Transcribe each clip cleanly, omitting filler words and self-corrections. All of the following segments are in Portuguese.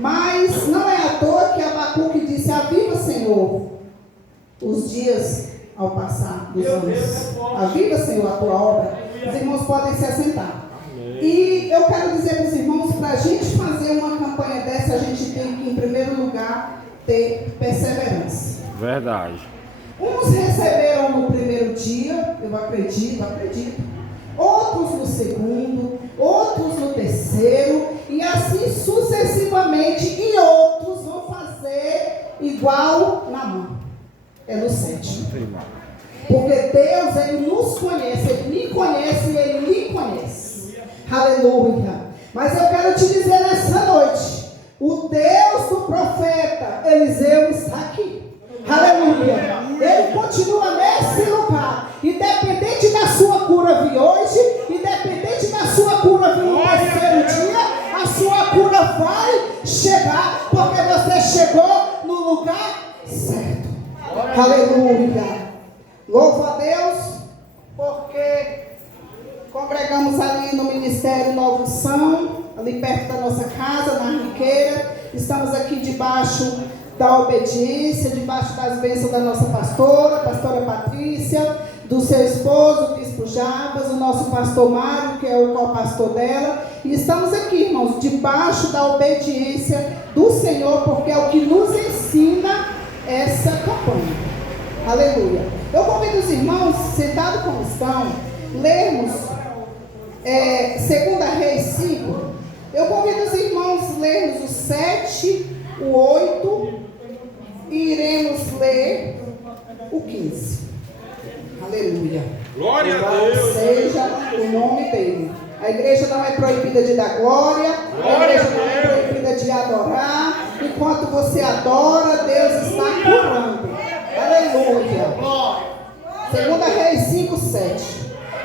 Mas não é à toa que Abacuque disse: aviva, Senhor, os dias ao passar dos anos. Aviva, Senhor, a tua obra. Os irmãos podem se assentar. E eu quero dizer para os irmãos, para a gente fazer uma campanha dessa, a gente tem que, em primeiro lugar, ter perseverança. Verdade. Uns receberam no primeiro dia, eu acredito. Outros no segundo, outros no terceiro, e assim sucessivamente. E outros vão fazer igual Naamã. É no sétimo. Porque Deus, Ele nos conhece, Ele me conhece e Ele lhe conhece. Aleluia. Mas eu quero te dizer nessa noite, o Deus do profeta Eliseu está aqui. Aleluia. Ele continua nesse lugar. Independente da sua cura vir hoje, independente da sua cura vir no terceiro dia, a sua cura vai chegar, porque você chegou no lugar certo. Aleluia. Louvo a Deus, porque congregamos ali no Ministério Nova Unção, ali perto da nossa casa, na Riqueira. Estamos aqui debaixo da obediência, debaixo das bênçãos da nossa pastora Patrícia, do seu esposo, o bispo Jabas, o nosso pastor Mário, que é o co-pastor dela. E estamos aqui, irmãos, debaixo da obediência do Senhor, porque é o que nos ensina essa campanha. Aleluia. Eu convido os irmãos, sentados como estão, lermos 2 Reis 5. Eu convido os irmãos a lermos o 7, o 8 e iremos ler o 15. Aleluia. Glória a Louvado Deus. seja o nome dele. A igreja não é proibida de dar glória, a igreja não é proibida de adorar. Enquanto você adora, Deus está curando. Aleluia. 2 Reis 5, 7.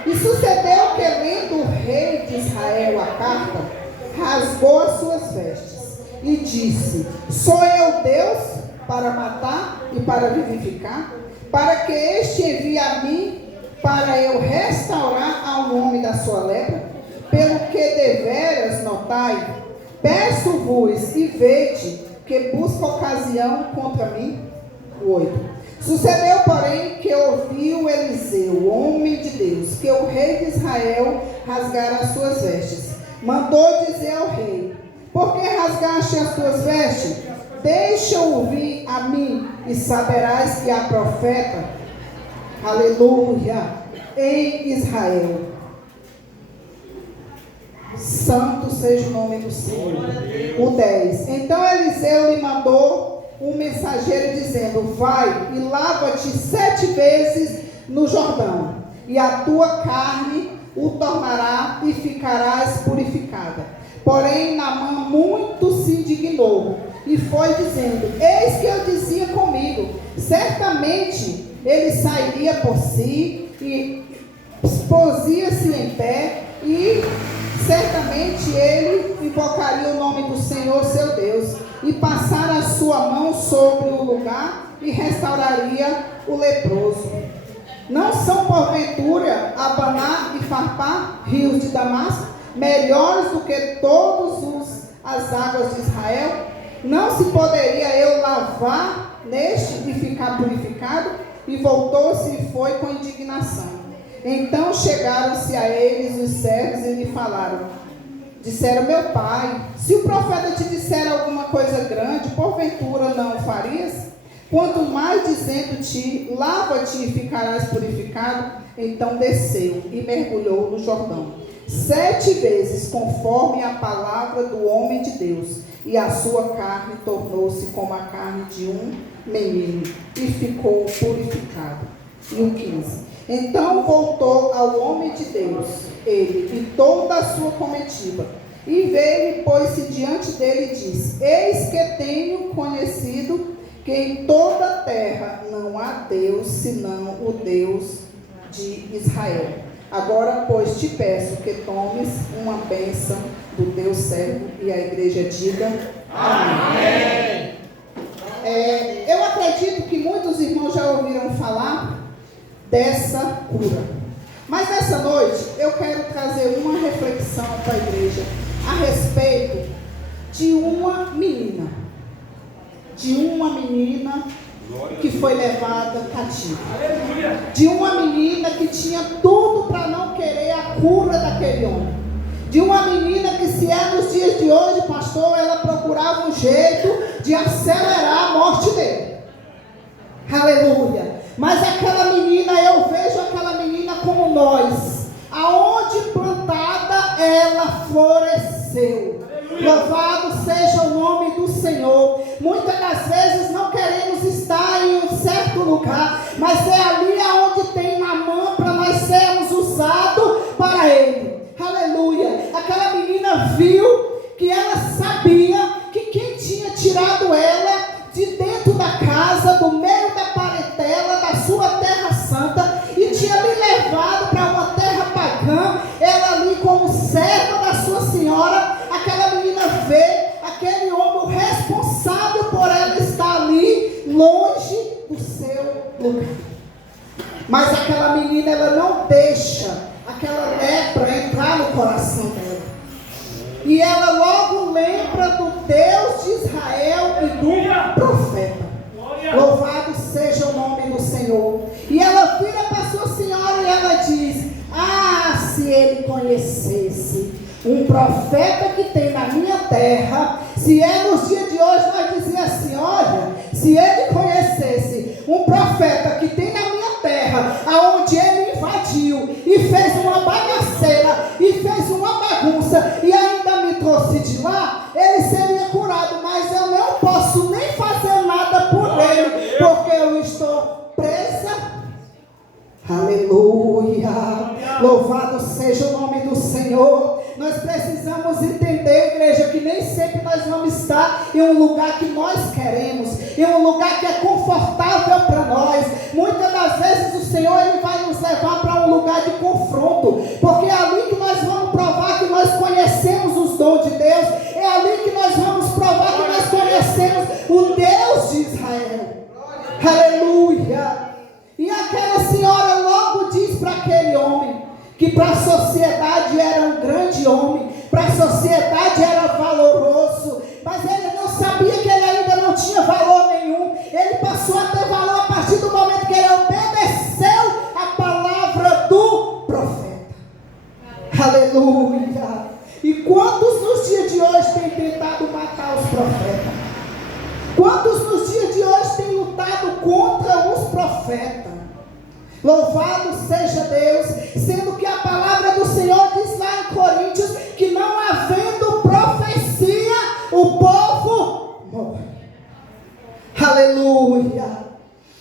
E sucedeu que, lendo o rei de Israel a carta, rasgou as suas vestes e disse: sou eu Deus para matar e para vivificar, para que este envie a mim, para eu restaurar ao homem da sua lepra? Pelo que deveras notai, peço-vos e vede que busca ocasião contra mim. 8. Sucedeu, porém, que ouviu Eliseu, homem de Deus, que o rei de Israel rasgara as suas vestes. Mandou dizer ao rei: por que rasgaste as tuas vestes? Deixa ouvir a mim, e saberás que há profeta, aleluia, em Israel. Santo seja o nome do Senhor. O 10. Então Eliseu lhe mandou um mensageiro dizendo: vai e lava-te 7 vezes no Jordão, e a tua carne o tornará e ficarás purificada. Porém Naamã muito se indignou e foi dizendo: eis que eu dizia comigo, certamente ele sairia por si e posia-se em pé, e certamente ele invocaria o nome do Senhor seu Deus, e passar a sua mão sobre o lugar e restauraria o leproso. Não são porventura Abaná e Farpá, rios de Damasco, melhores do que todas as águas de Israel? Não se poderia eu lavar neste e ficar purificado? E voltou-se e foi com indignação. Então chegaram-se a eles os servos e lhe falaram. Disseram: meu pai, se o profeta te disser alguma coisa grande, porventura não o farias? Quanto mais dizendo-te, lava-te e ficarás purificado. Então desceu e mergulhou no Jordão 7 vezes, conforme a palavra do homem de Deus, e a sua carne tornou-se como a carne de um menino, e ficou purificado. E o 15. Então voltou ao homem de Deus, ele e toda a sua comitiva, e veio e pôs-se diante dele e disse: eis que tenho conhecido que em toda a terra não há Deus senão o Deus de Israel. Agora, pois, te peço que tomes uma bênção do teu servo. E a igreja diga amém. Eu acredito que muitos irmãos já ouviram falar dessa cura. Mas nessa noite eu quero trazer uma reflexão para a igreja a respeito de uma menina. Que foi levada cativa. De uma menina que tinha tudo para não querer a cura daquele homem. De uma menina que, se é nos dias de hoje, pastor, ela procurava um jeito de acelerar a morte dele. Aleluia. Mas aquela menina, eu vejo aquela menina como nós. Aonde plantada, ela floresceu. Louvado seja o nome do Senhor. Muitas das vezes não queremos estar em um certo lugar, mas é ali aonde tem Naamã para nós sermos usados para Ele. Aleluia. Aquela menina viu que ela sabia que quem tinha tirado ela de dentro da casa, do meio da parentela, da sua terra santa, e tinha lhe levado para uma terra pagã, ela ali como serva da sua senhora. Aquela menina vê aquele homem responsável por ela estar ali, longe do seu lugar. Mas aquela menina, ela não deixa aquela lepra entrar no coração dela. E ela logo lembra do Deus de Israel e do profeta. Louvado seja o nome do Senhor. E ela vira para sua senhora e ela diz: ah, se ele conhecesse um profeta que tem na minha terra. Se é nos dias de hoje, nós dizíamos assim: olha, se ele conhecesse um profeta que tem na minha terra, aonde ele invadiu e fez uma bagaceira e fez uma bagunça e ainda me trouxe de lá, ele seria curado. Mas eu não posso nem fazer nada por ele, porque eu estou presa. Aleluia. Louvado seja o nome do Senhor. Nós precisamos entender, igreja, que nem sempre nós vamos estar em um lugar que nós queremos, em um lugar que é confortável para nós. Muitas das vezes o Senhor, Ele vai nos levar para um lugar de confronto, porque é ali que nós vamos provar que nós conhecemos os dons de Deus, é ali que nós vamos provar que nós conhecemos o Deus de Israel. Aleluia. E aquela senhora logo diz para aquele homem, que para a sociedade era um grande homem, para a sociedade era valoroso, mas ele não sabia que ele ainda não tinha valor nenhum. Ele passou a ter valor a partir do momento que ele obedeceu a palavra do profeta. Aleluia. E quantos nos dias de hoje têm tentado matar os profetas? Quantos nos dias de hoje têm lutado contra os profetas? Louvado seja Deus, sendo que a palavra do Senhor diz lá em Coríntios que não havendo profecia, o povo morre. Aleluia.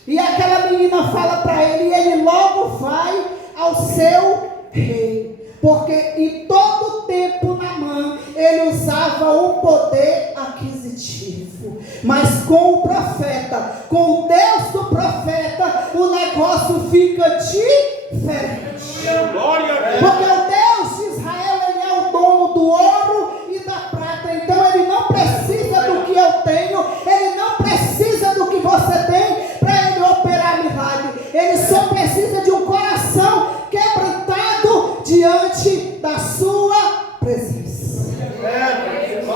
E aquela menina fala para ele, e ele logo vai ao seu rei, porque em todo o tempo Naamã ele usava o poder aquisitivo, mas com o profeta, com o Deus do profeta, o negócio fica diferente. Porque o Deus de Israel, Ele é o dono do ouro e da prata, então Ele não precisa do que eu tenho, Ele não precisa do que você tem para Ele operar milagre. Ele só precisa de um coração quebrantado diante da sua presença.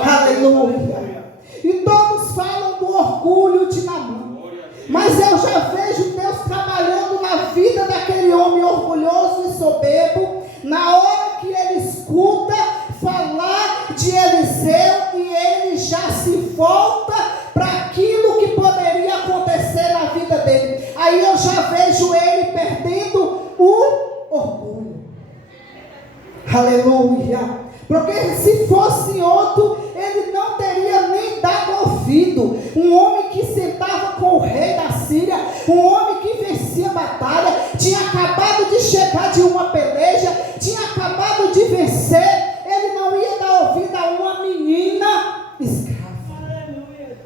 Aleluia. E todos falam do orgulho de Naamã, mas eu já vejo Deus trabalhando na vida daquele homem orgulhoso e soberbo, na hora que ele escuta falar de Eliseu e ele já se volta para aquilo que poderia acontecer na vida dele. Aí eu já vejo ele perdendo o orgulho. Aleluia. Porque se fosse outro, ele não teria nem dado ouvido. Um homem que sentava com o rei da Síria, um homem que vencia a batalha, tinha acabado de chegar de uma peleja, tinha acabado de vencer, ele não ia dar ouvido a uma menina escrava.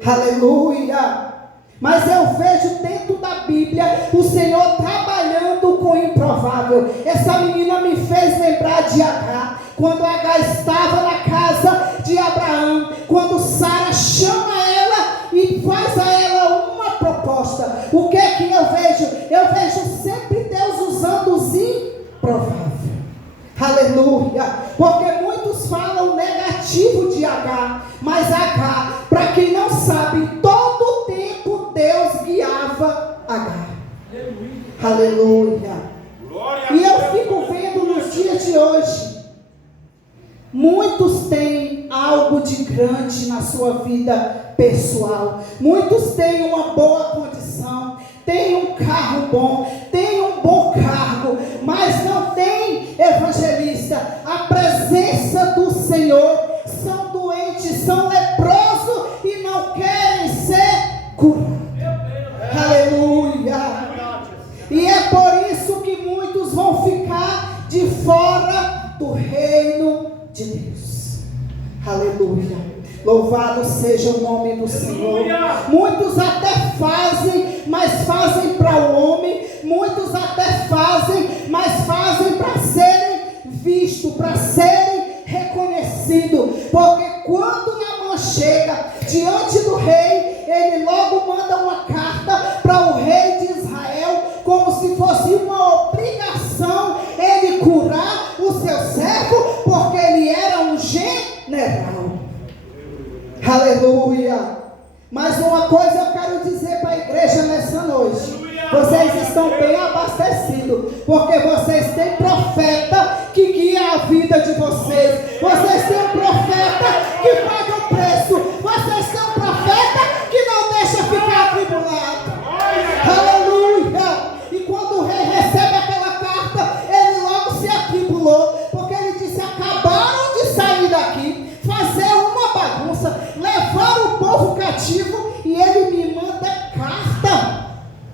Aleluia. Mas eu vejo dentro da Bíblia o Senhor trabalhando com o improvável. Essa menina me fez lembrar de Agar. Quando Agar estava na casa de Abraão, quando Sara chama ela e faz a ela uma proposta. O que é que eu vejo? Eu vejo sempre Deus usando os improváveis. Aleluia. Porque muitos falam negativo diminutivo de Agar, mas Agar, para quem não sabe, todo o tempo Deus guiava Agar. Aleluia. E eu fico vendo nos dias de hoje, muitos têm algo de grande na sua vida pessoal, muitos têm uma boa condição, têm um carro bom, têm um bom cargo, mas não tem, evangelista, a presença do Senhor, são doentes, são leprosos e não querem ser curados. Aleluia. E é por isso que muitos vão ficar de fora do reino de Deus. Aleluia. Louvado seja o nome do Senhor. Muitos até fazem, mas fazem para o homem. Muitos até fazem, mas fazem para serem vistos, para serem reconhecidos. Porque quando Naamã chega diante do rei, ele logo manda uma carta para o rei de Israel, como se fosse uma obrigação ele curar o seu servo, porque ele era um general. Aleluia. Mas uma coisa eu quero dizer para a igreja nessa noite: vocês estão bem abastecidos, porque vocês têm profeta que guia a vida de vocês. Vocês têm um profeta que paga o preço. Vocês têm um profeta que não deixa ficar atribulado. Aleluia. E quando o rei recebe aquela carta, ele logo se atribulou, porque ele disse: acabaram de sair daqui, fazer uma bagunça, levar o povo cativo, e ele me manda carta.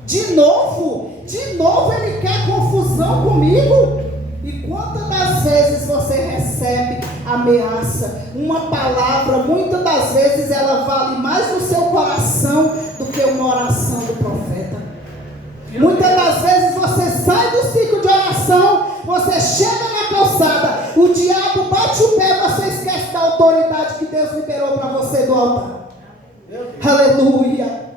De novo ele quer confusão comigo. E quantas das vezes você recebe ameaça, uma palavra, muitas das vezes ela vale mais no seu coração do que uma oração do profeta. Muitas das vezes você sai do ciclo de oração, você chega na calçada, o diabo bate o pé, você esquece da autoridade que Deus liberou para você do altar. Aleluia.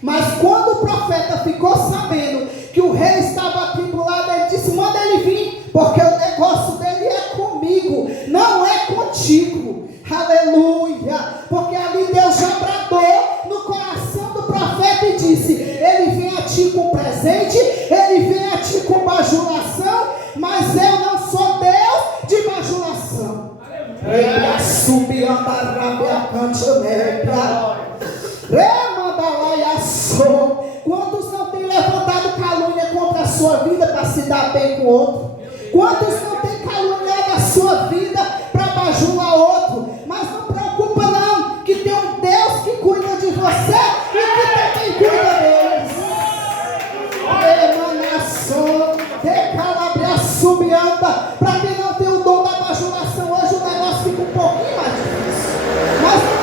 Mas quando o profeta ficou sabendo que o rei estava atribulado, ele disse: manda ele vir, porque o negócio dele é comigo, não é contigo. Aleluia. Porque ali Deus já bradou no coração do profeta e disse: ele vem a ti com presente, ele vem a ti com bajulação, mas eu não sou Deus de bajulação. Quantos não têm levantado calúnia contra a sua vida para se dar bem com o outro? Quantos não têm caluniado a sua vida para bajular outro? Mas não preocupa não, que tem um Deus que cuida de você e que também cuida deles. Para quem não tem o dom da bajulação, hoje o negócio fica um pouquinho mais difícil. Mas não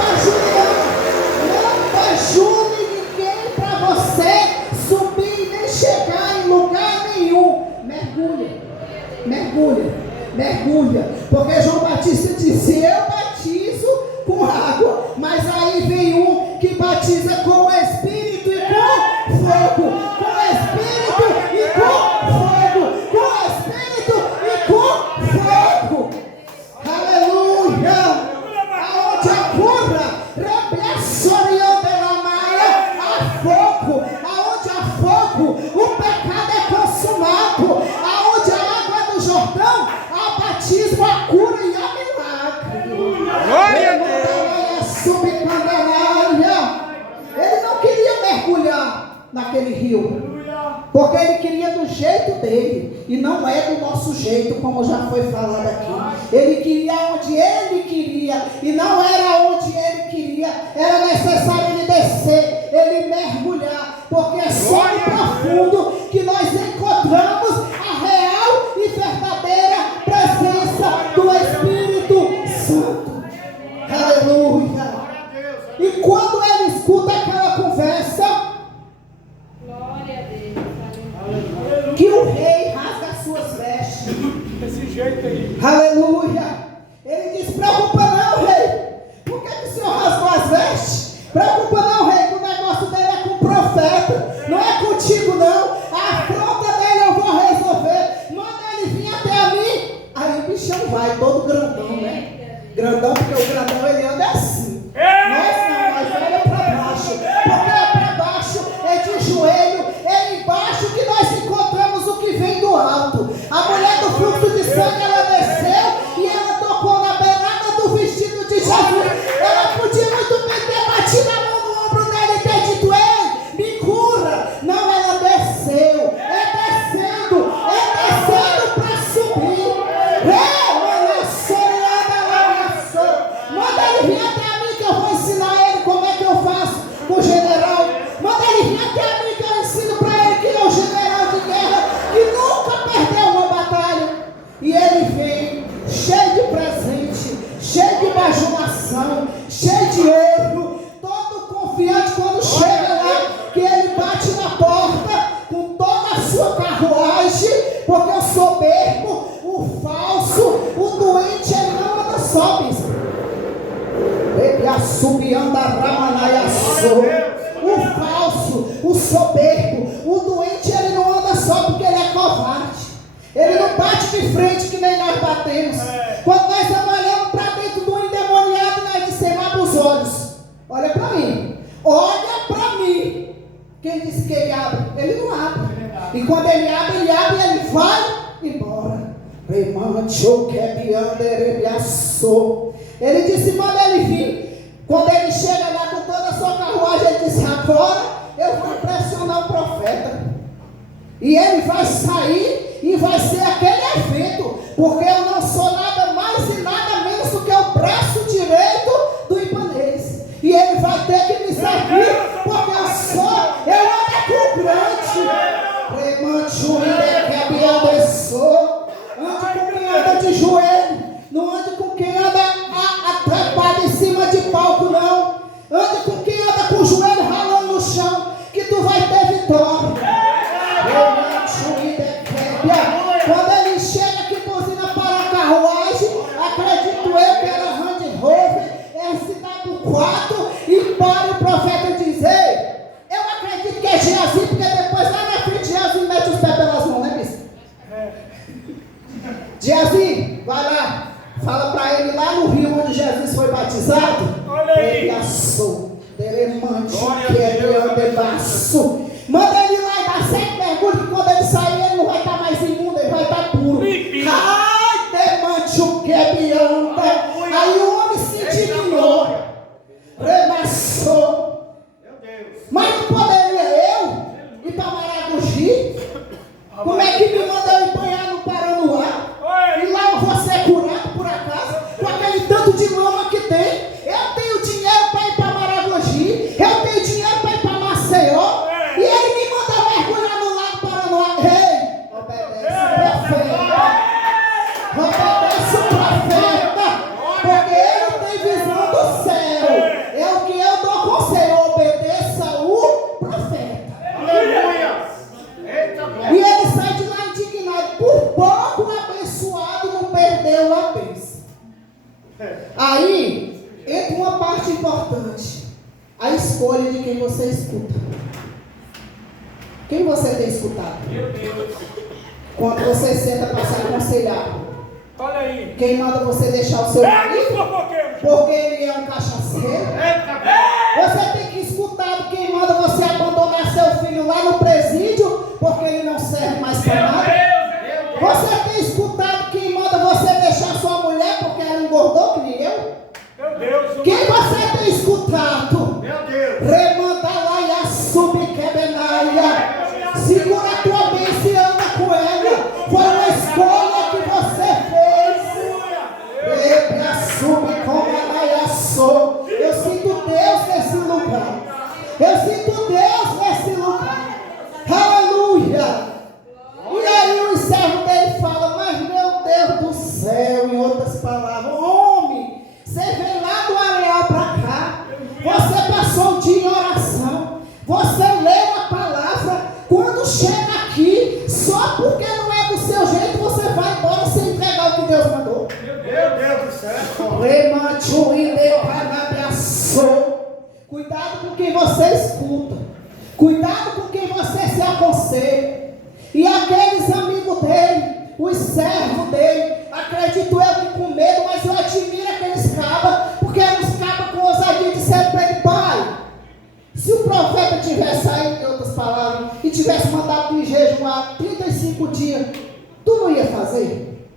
bajule ninguém para você subir nem chegar em lugar nenhum. Mergulha. Porque João Batista disse: eu batizo com água, mas aí vem um que batiza com o Espírito e com fogo. Com o Espírito e com fogo. Com o Espírito e com fogo. Aleluia. Aonde a cura, há fogo. Aonde há fogo, o pecado é consumado. Aonde a água do Jordão, há batismo, a cura e a milagre. Glória a Deus. Ele não queria mergulhar naquele rio, porque ele queria do jeito dele, e não é do nosso jeito, como já foi falado aqui. Ele queria onde ele queria, e não era onde ele queria. Era necessário ele descer, ele mergulhar, porque é só no profundo que nós encontramos a real e verdadeira presença do Espírito Santo. Aleluia. E quando ele escuta aquela conversa, glória a Deus, que o rei rasga as suas vestes. Desse jeito aí. Aleluia. Ele diz: preocupa não, rei. Por que o senhor rasgou as vestes? Preocupa não, rei, que o negócio dele é com o profeta, não é contigo não. A afronta dele eu vou resolver. Manda ele vir até a mim. Aí o bichão vai, todo grandão, né? Grandão, porque o grandão coração, cheio de ouro, todo confiante quando chega lá, que ele bate na porta com toda a sua carruagem, porque o soberbo, o falso, o doente, ele não anda só, bispo. Ele assobiando a ramanaiaçô. O falso, o soberbo, o doente, ele não anda só porque ele é covarde. Ele não bate de frente que nem nós batemos. Quando nós olhamos para dentro do endemoniado, nós dissemos, abre os olhos. Olha para mim. Olha para mim. Quem disse que ele abre? Ele não abre. E quando ele abre e ele vai embora. Ele disse, manda ele vir. Quando ele chega lá com toda a sua carruagem, ele disse, agora eu vou impressionar o profeta. E ele vai sair e vai ser aquele evento, porque eu não sou nada mais e nada menos do que o braço direito do Ibanez. E ele vai ter que me servir, porque eu ando com o grande. Ande com quem anda de joelho, não ande com quem anda atrapado em cima de palco, não. Ande com quem anda com o joelho ralando no chão, que tu vai ter vitória. Quando ele chega que buzina para a carruagem, acredito eu que era Range Rover, SW4, e para o profeta dizer, eu acredito que é Geazi, porque depois lá na frente Geazi mete os pés pelas mãos, né, bispo? Geazi, vai lá, fala para ele lá no rio onde Jesus foi batizado. Ele assou, manda ele lá e dá 7 mergulhos, que quando ele sair ele não vai estar mais imundo, ele vai estar puro. Ai, demante o que é bianta. Aí o homem se indignou, remassou. Mas não poderia eu ir para Maragogi? Como é que me manda eu ir banhar no Paranoá? E lá eu vou ser curado por acaso? Com aquele tanto de lama que tem. Eu tenho dinheiro para ir para Maragogi. Eu tenho dinheiro para ir para Maceió. E ele me manda mergulhar no lago Paranoá. Ei, obedece o profeta. Obedece o profeta. Porque ele tem visão do céu. É o que eu dou conselho. Obedeça o profeta. Aleluia. E ele sai de lá indignado. Por pouco abençoado não perdeu a bênção. Aí entra uma parte importante. A escolha de quem você escuta. Quem você tem escutado? Meu Deus. Quando você senta para se aconselhar. Olha aí. Quem manda você deixar o seu marido? Porque ele é um cachaceiro. Você tem que escutar quem manda você abandonar seu filho lá no presídio, porque ele não serve mais para nada. Você tem escutado quem manda você deixar sua mulher, porque ela engordou que nem eu? Meu Deus. Quem você tem escutado? Meu Deus. Remanda lá e assume quebenaia. Segura a tua bênção e anda com ela. Foi uma escolha que você fez. Ele assume como ela assou. Eu sinto Deus nesse lugar. Eu sinto Deus nesse lugar. Aleluia. E aí o servo dele fala, mas meu Deus do céu, em outras palavras, homem, você veio lá do areal para cá, você passou o dia em oração, você leu a palavra, quando chega aqui, só porque não é do seu jeito, você vai embora sem entregar o que Deus mandou. Meu Deus do céu. Cuidado com quem você escuta, cuidado com quem você se aconselha. E aqueles amigos dele, os servos dele, acredito eu que com medo, mas eu admiro aqueles cabas, porque eram os cabas com ousadia disseram para ele, pai, se o profeta tivesse saído, em outras palavras, e tivesse mandado tu jejuar 35 dias, tu não ia fazer?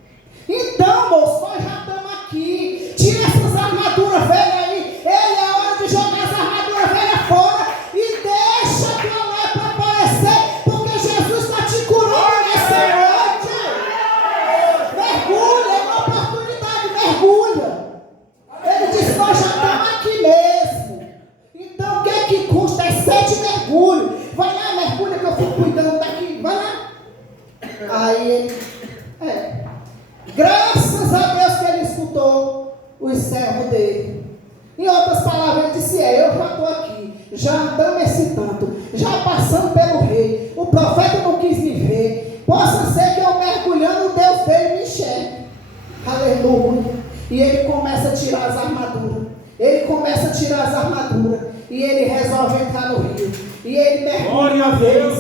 Então, moço, nós já estamos aqui, tira essas armaduras velhas aí, é hora de jogar as armaduras velhas fora, e deixa que eu lá para aparecer, porque Jesus está te curando nessa noite. Mergulha, é uma oportunidade, mergulha. Ele disse, nós já estamos aqui mesmo. Então, o que custa? É 7 mergulhos. Vai lá, mergulha que eu fico cuidando daqui. Vai lá. Aí Em outras palavras, ele disse: eu já estou aqui, já andando esse tanto, já passando pelo rei, o profeta não quis me ver, possa ser que eu mergulhando, o Deus dele me enxergue. Aleluia. E ele começa a tirar as armaduras, e ele resolve entrar no rio, e ele mergulha uma vez,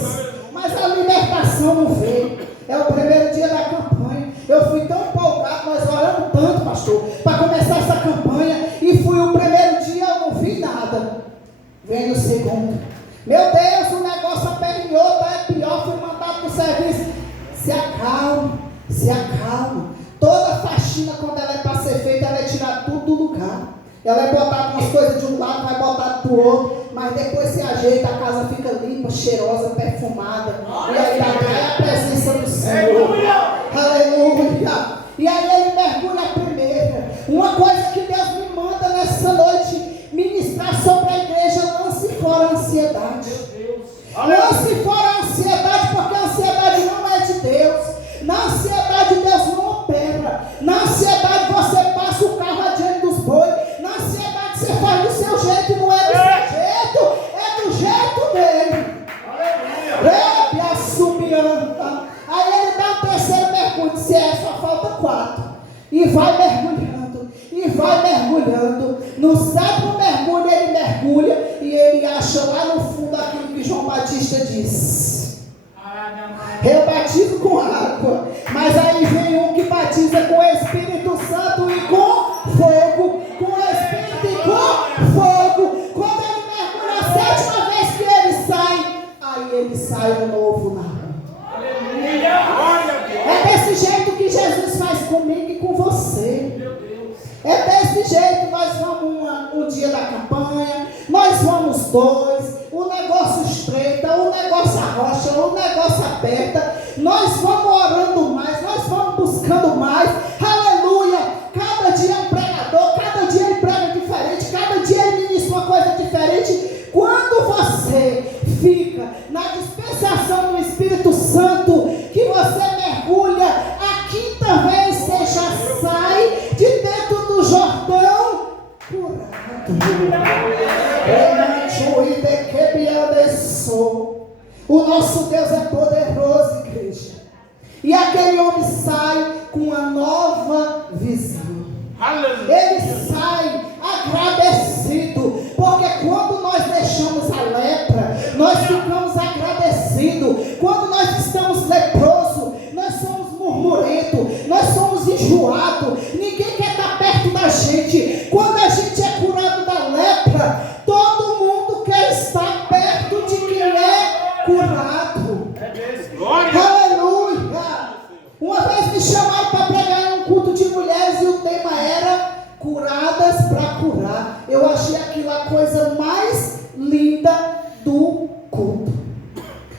mas a libertação não veio. É o primeiro dia da campanha. Eu fui tão empolgado, nós oramos tanto, pastor, para começar essa campanha. E fui o primeiro dia, eu não vi nada. Vem no segundo. Meu Deus, o negócio aperreou, é pior, fui mandado para o serviço. Se acalma. Toda faxina, quando ela é para ser feita, ela é tirar tudo do lugar. Ela é botar umas coisas de um lado, vai botar do outro, mas depois se ajeita, a casa fica limpa, cheirosa, perfumada. E aí atrai a presença do Senhor. Aleluia. E aí ele mergulha primeiro. Uma coisa que Deus me manda nessa noite, ministrar sobre a igreja: lance fora a ansiedade. Lance fora a ansiedade, porque a ansiedade não é de Deus. Na ansiedade Deus não opera. Na ansiedade você passa o carro adiante dos bois. Na ansiedade você faz do seu jeito, não é do seu jeito, é do jeito dele. Rebe a subianta. Aí ele dá o terceiro mergulho, se só falta 4. E vai mergulhando. No sétimo mergulho ele mergulha e ele acha lá no fundo aquilo que João Batista disse: eu batizo com água, mas aí vem um que batiza com o Espírito Santo e com fogo. Com o Espírito e com fogo. Quando ele mergulha a 7ª vez que ele sai, aí ele sai um novo na água. É desse jeito que Jesus faz comigo e com você. É desse jeito. Nós vamos um dia da campanha, nós vamos 2, o negócio estreita, o negócio arrocha, o negócio aperta, nós vamos orando mais, nós vamos buscando mais. Aleluia. Cada dia é um pregador, cada dia ele prega diferente, cada dia ele ministra uma coisa diferente. Quando você fica na dispensação do Espírito Santo, que você mergulha a 5ª vez, você já sai de dentro do Jordão curado. O nosso Deus é poderoso, igreja. E aquele homem sai com uma nova visão. Ele sai agradecido, porque quando nós deixamos a lepra, nós ficamos agradecidos. Quando nós estamos leprosos, nós somos murmurentos, nós somos enjoados, ninguém quer estar perto da gente. Quando a gente é curado da lepra, todo mundo quer estar perto de quem é curado. Aleluia. Uma vez me chamaram para pregar em um culto de mulheres e o tema era curadas para curar. Eu achei aquilo a coisa mais linda do culto,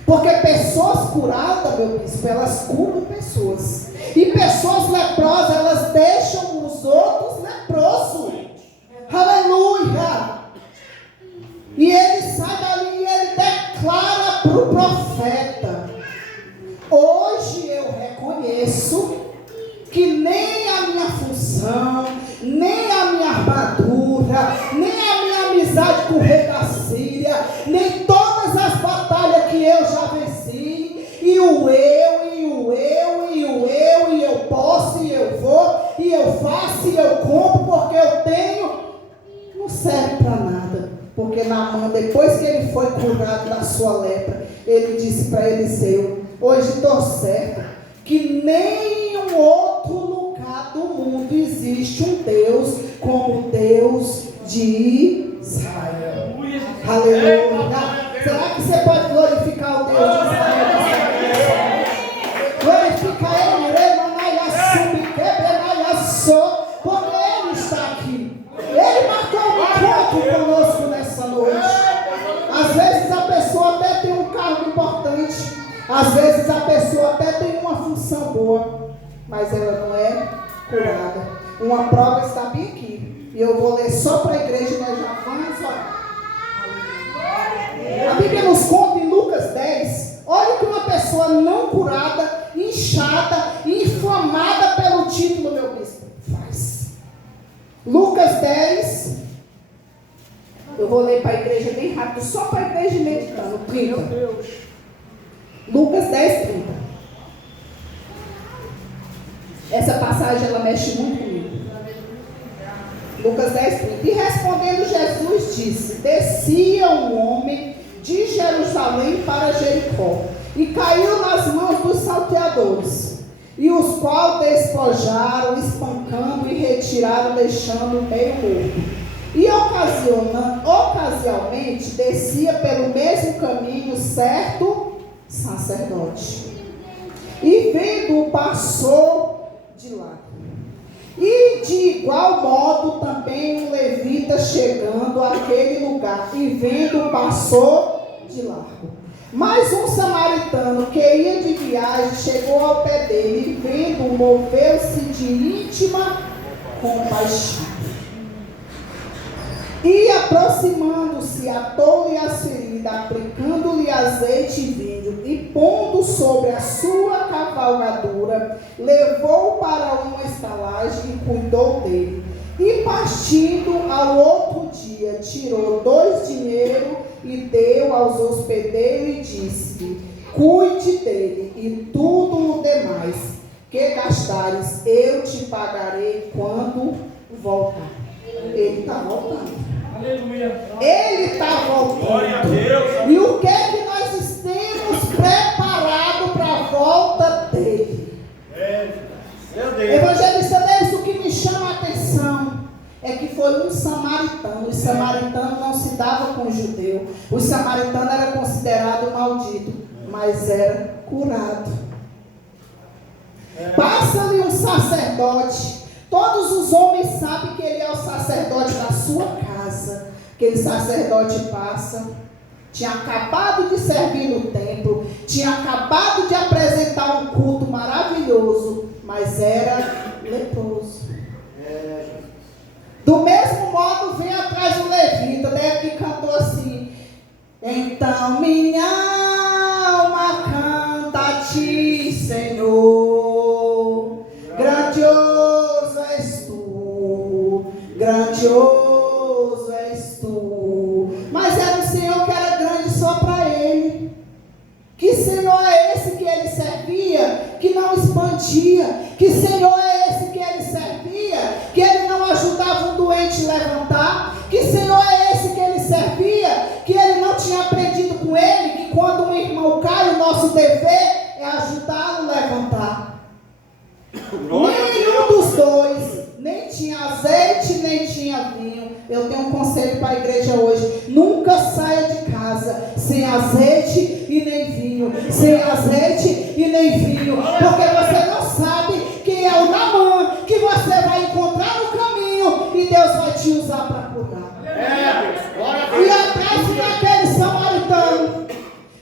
porque pessoas curadas, meu bispo, elas curam pessoas, e pessoas leprosas, elas deixam os outros leprosos. Aleluia. E ele sai dali e ele declara para o profeta: hoje eu reconheço que nem a minha função, nem a minha armadura, nem a minha amizade com o rei da Síria, nem todas as batalhas que eu já venci, e eu posso, e eu vou, e eu faço, e eu compro, porque eu tenho, não serve para nada. Porque Naamã, depois que ele foi curado da sua lepra, ele disse para Eliseu: hoje estou certo que nenhum outro lugar do mundo existe um Deus como o Deus de Israel. Aleluia. Será que você pode glorificar o Deus de Israel? Glorifica ele, porque ele está aqui. Ele marcou um encontro conosco nessa noite. Às vezes a pessoa até tem um cargo importante, às vezes a pessoa até tem uma função boa, mas ela não é curada. Uma prova está bem aqui, e eu vou ler só para a igreja, nós já vamos orar. A Bíblia nos conta em Lucas 10, olha o que uma pessoa não curada, inchada, inflamada pelo título, meu bispo, faz. Lucas 10, vou ler para a igreja bem rápido, só para a igreja meditando. 30. Meu Deus. Lucas 10, 30. Essa passagem ela mexe muito comigo. Lucas 10, 30. E respondendo Jesus disse: descia um homem de Jerusalém para Jericó e caiu nas mãos dos salteadores, e os qual despojaram, espancando e retiraram, deixando meio morto. E ocasialmente descia pelo mesmo caminho certo sacerdote, e vendo-o passou de lá. E de igual modo também um levita chegando àquele lugar, e vendo-o passou de largo. Mas um samaritano que ia de viagem chegou ao pé dele, e vendo-o moveu-se de íntima compaixão. E aproximando-se, atou-lhe as feridas, aplicando-lhe azeite e vinho, e pondo sobre a sua cavalgadura, levou-o para uma estalagem e cuidou dele. E partindo ao outro dia, tirou 2 dinheiros e deu aos hospedeiros e disse: cuide dele, e tudo o demais que gastares, eu te pagarei quando voltar. Ele está voltando. Aleluia. Ele está voltando. Glória a Deus. E o que é que nós temos preparado para a volta dele? Meu Deus. Evangelista Deus, o que me chama a atenção é que foi um samaritano. Os samaritanos não se davam com o judeu. O samaritano era considerado maldito, mas era curado. Passa-lhe um sacerdote. Todos os homens sabem que ele é o sacerdote da sua casa. Aquele sacerdote passa, tinha acabado de servir no templo, tinha acabado de apresentar um culto maravilhoso, mas era leproso. Do mesmo modo vem atrás o levita, que cantou assim: então minha alma canta a ti, Senhor, grandioso és tu, grandioso és tu. Mas era um Senhor que era grande só para ele. Que Senhor é esse que ele servia, que não expandia? Que Senhor é esse que ele servia, que ele não ajudava um doente a levantar? Que Senhor é esse que ele servia, que ele não tinha aprendido com ele, que quando um irmão cai, o nosso dever é ajudá-lo a levantar? Nenhum dos dois, nem tinha azeite, nem tinha vinho. Eu tenho um conselho para a igreja hoje: nunca saia de casa sem azeite e nem vinho, sem azeite e nem vinho, porque você não sabe quem é o Naamã que você vai encontrar no caminho e Deus vai te usar para curar. E atrás vem aquele samaritano,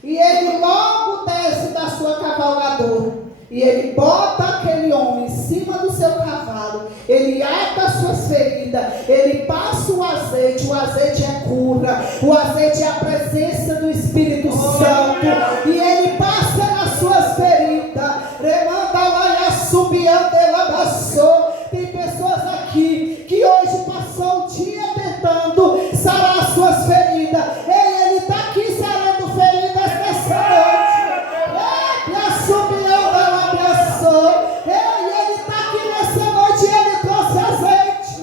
e ele logo desce da sua cavalgadora. E ele bota aquele homem em cima do seu cavalo, ele ata as suas feridas, ele passa o azeite é cura, o azeite é a presença do Espírito Santo, e ele passa nas suas feridas, remanda lá e assobiando ela passou. Tem pessoas aqui que hoje passou o dia tentando sarar as suas feridas, ele está aqui sarando feridas nessa noite. Ele está aqui nessa noite, ele trouxe azeite,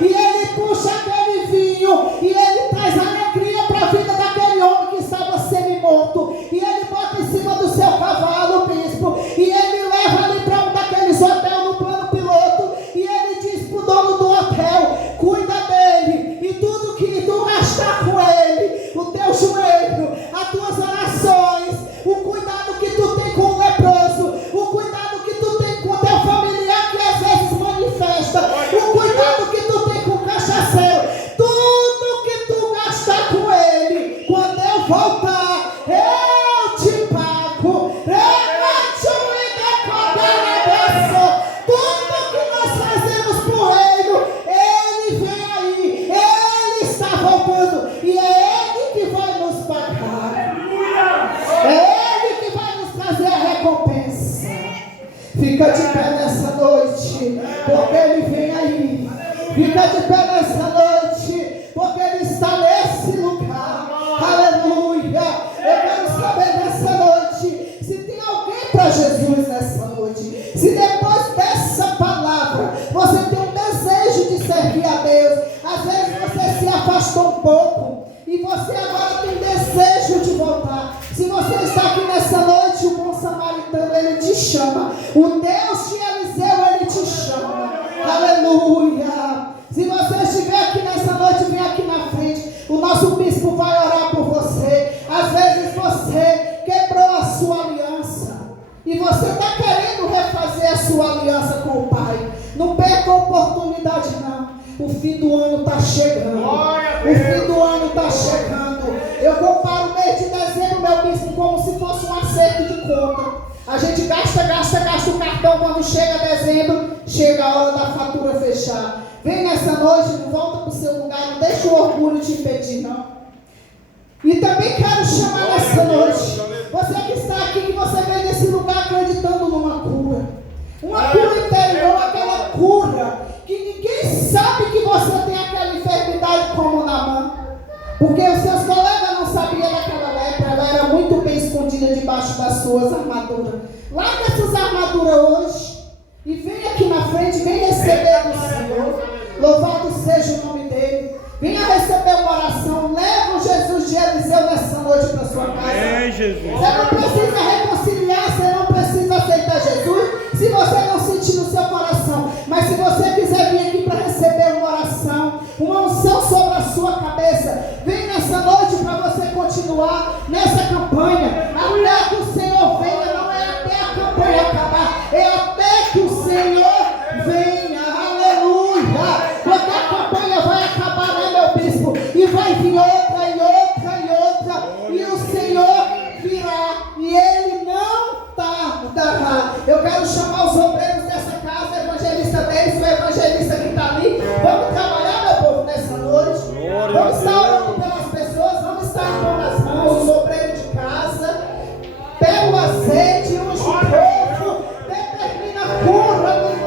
e ele puxa aquele vinho, e ele traz alegria para a vida daquele homem que estava semi-morto, e ele bota em cima do seu cavalo, bispo, e ele leva ali para um daqueles hotéis no plano piloto, e ele diz para o dono do hotel: cuida dele, e tudo que tu gastar com ele, o teu joelho, as tuas orações, o cuidado que tu tem com o leproso, o cuidado que tu tem com o teu familiar que às vezes manifesta, o cuidado que tu tem com o cachaceiro, tudo que tu gastar com ele, quando eu voltar, eu te pago. Tudo que nós fazemos pro reino, ele vem aí, ele está voltando, e é ele que vai nos pagar. É ele que vai nos trazer a recompensa. Fica de pé nessa noite, porque ele vem aí. Fica de pé nessa noite. servir a Deus. Às vezes você se afastou um pouco e você agora tem desejo de voltar. Se você está aqui nessa noite, o bom samaritano, ele te chama. O Deus de Eliseu, ele te chama. Aleluia. Se você estiver aqui nessa noite, vem aqui na frente. O nosso bispo vai orar por você. Às vezes você quebrou a sua aliança e você está querendo refazer a sua aliança com o Pai. Não perca a oportunidade, não. O fim do ano está chegando. O fim do ano está chegando. Eu comparo o mês de dezembro, meu bispo, como se fosse um acerto de conta. A gente gasta o cartão. Quando chega dezembro, chega a hora da fatura fechar. Vem nessa noite, não volta para o seu lugar, não deixa o orgulho te impedir, não. E também quero chamar nessa noite, você que está aqui, que você vem nesse lugar acreditando numa cura. Uma cura interior, aquela cura que ninguém sabe que você tem aquela enfermidade como na mão. Porque os seus colegas não sabiam daquela lepra, ela era muito bem escondida debaixo das suas armaduras. Larga essas armaduras hoje e vem aqui na frente, vem receber do Senhor. Louvado seja o nome dele. Venha receber uma oração. Leva o Jesus de Eliseu nessa noite para sua casa. Amém, Jesus. Você não precisa reconciliar, você não precisa aceitar Jesus se você não sentir no seu coração. Mas se você quiser vir aqui para receber uma oração, uma unção sobre a sua cabeça, vem nessa noite para você continuar nessa campanha. Até que o Senhor venha, não é até a campanha acabar, é até que o Senhor venha. Aleluia! Porque a campanha vai acabar, né, meu bispo? E vai vir outra e outra e outra. E o Senhor virá. E Ele não tardará. Eu quero chamar os obreiros dessa casa, o evangelista deles, o evangelista que está ali. Vamos trabalhar, meu povo, nessa noite. Vamos estar orando.